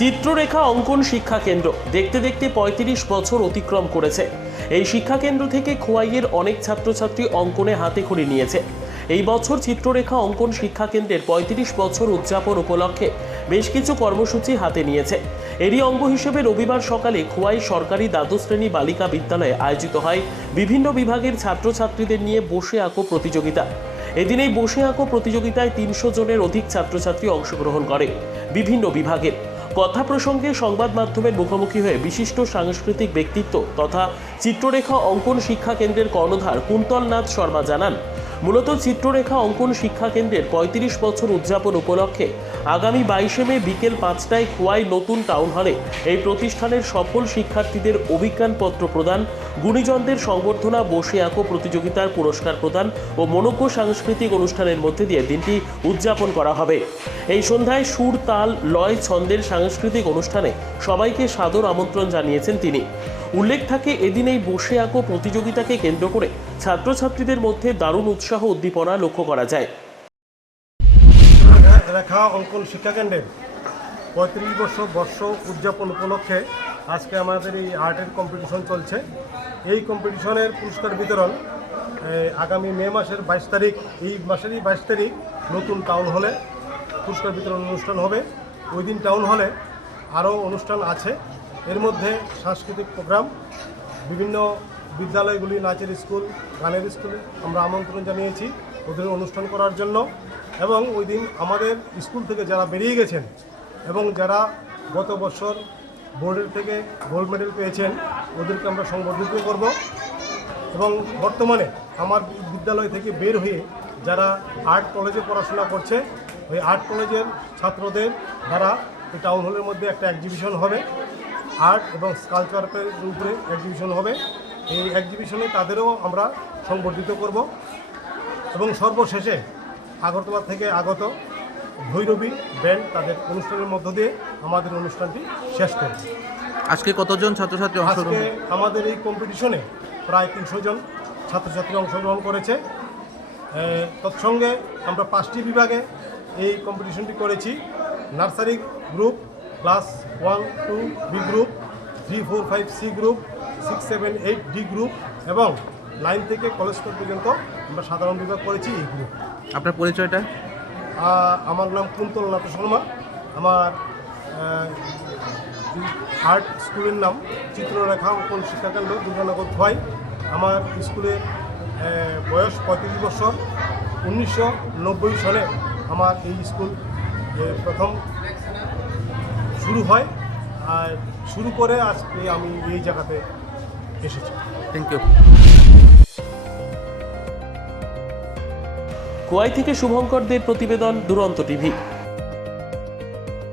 চিত্ররেখা অঙ্কন শিক্ষা কেন্দ্র দেখতে দেখতে পঁয়ত্রিশ বছর অতিক্রম করেছে। এই শিক্ষা কেন্দ্র থেকে খোয়াইয়ের অনেক ছাত্রছাত্রী অঙ্কনে হাতে খড়ি নিয়েছে। এই বছর চিত্ররেখা অঙ্কন শিক্ষা কেন্দ্রের পঁয়ত্রিশ বছর উদযাপন উপলক্ষে বেশ কিছু কর্মসূচি হাতে নিয়েছে। এরই অঙ্গ হিসেবে রবিবার সকালে খোয়াই সরকারি দ্বাদশ শ্রেণি বালিকা বিদ্যালয়ে আয়োজিত হয় বিভিন্ন বিভাগের ছাত্রছাত্রীদের নিয়ে বসে আঁকো প্রতিযোগিতা। এদিন এই বসে আঁকো প্রতিযোগিতায় তিনশো জনের অধিক ছাত্রছাত্রী অংশগ্রহণ করে। বিভিন্ন বিভাগের কথা প্রসঙ্গে সংবাদ মাধ্যমের মুখোমুখি হয়ে বিশিষ্ট সাংস্কৃতিক ব্যক্তিত্ব তথা চিত্ররেখা অঙ্কন শিক্ষা কেন্দ্রের কর্ণধার কুন্তলনাথ শর্মা জানান মূলত চিত্ররেখা অঙ্কন শিক্ষা কেন্দ্রের পঁয়ত্রিশ বছর উদযাপন উপলক্ষে আগামী বাইশে মে বিকেল পাঁচটায় খোয়াই নতুন টাউন হলে এই প্রতিষ্ঠানের সফল শিক্ষার্থীদের অভিজ্ঞানপত্র প্রদান, গুণীজনদের সংবর্ধনা, বসে আঁকো প্রতিযোগিতার পুরস্কার প্রদান ও মনোজ্ঞ সাংস্কৃতিক অনুষ্ঠানের মধ্যে দিয়ে দিনটি উদযাপন করা হবে। এই সন্ধ্যায় সুর, তাল, লয়, ছন্দের সাংস্কৃতিক অনুষ্ঠানে সবাইকে সাদর আমন্ত্রণ জানিয়েছেন তিনি। উল্লেখ থাকে এদিন এই বসে আঁকো প্রতিযোগিতাকে কেন্দ্র করে ছাত্রছাত্রীদের মধ্যে দারুণ উৎসাহ উদ্দীপনা লক্ষ্য করা যায়। রেখা অঙ্কন শিক্ষাকেন্দ্রের পঁয়ত্রিশ বর্ষ বর্ষ উদযাপন উপলক্ষে আজকে আমাদের এই আর্টের কম্পিটিশন চলছে। এই কম্পিটিশনের পুরস্কার বিতরণ আগামী মে মাসের বাইশ তারিখ, এই মাসেরই বাইশ তারিখ নতুন টাউন হলে পুরস্কার বিতরণ অনুষ্ঠান হবে। ওই দিন টাউন হলে আরও অনুষ্ঠান আছে। এর মধ্যে সাংস্কৃতিক প্রোগ্রাম, বিভিন্ন বিদ্যালয়গুলি, নাচের স্কুল, গানের স্কুলে আমরা আমন্ত্রণ জানিয়েছি ওদের অনুষ্ঠান করার জন্য এবং ওই দিন আমাদের স্কুল থেকে যারা বেরিয়ে গেছেন এবং যারা গত বছর বোর্ডের থেকে গোল্ড মেডেল পেয়েছেন, ওদেরকে আমরা সংবর্ধিত করব এবং বর্তমানে আমার বিদ্যালয় থেকে বের হয়ে যারা আর্ট কলেজে পড়াশোনা করছে, ওই আর্ট কলেজের ছাত্রদের দ্বারা টাউন হলের মধ্যে একটা এক্সিবিশন হবে। আর্ট এবং স্কালচারের উপরে এক্সিবিশন হবে। এই এক্সিবিশনে তাদেরও আমরা সংবর্ধিত করব। এবং সর্বশেষে আগরতলা থেকে আগত ভৈরবী ব্যান্ড তাদের অনুষ্ঠানের মধ্য দিয়ে আমাদের অনুষ্ঠানটি শেষ করবে। আজকে কতজন ছাত্রছাত্রী আজকে আমাদের এই কম্পিটিশনে প্রায় তিনশো জন ছাত্রছাত্রী অংশগ্রহণ করেছে। তৎসঙ্গে আমরা পাঁচটি বিভাগে এই কম্পিটিশনটি করেছি। Nursery group class one two B group three four five C group six seven eight D group এবং নাইন থেকে কলেজ পর্যন্ত আমরা সাধারণ বিভাগ করেছি এই গ্রুপ। আপনার পরিচয়টা? আমার নাম কুন্তল নাথ শর্মা। আমার আর্ট স্কুলের নাম চিত্ররেখা অঙ্কন শিক্ষাকেন্দ্র দুর্গানগর ধোয়াই। আমার স্কুলের বয়স পঁয়ত্রিশ বছর। উনিশশো নব্বই সালে আমার এই স্কুল প্রথম শুরু হয়। আর শুরু করে আজকে আমি এই জায়গাতে এসেছি। থ্যাংক ইউ কোয়াই থেকে শুভঙ্করদের প্রতিবেদন, দুরন্ত টিভি।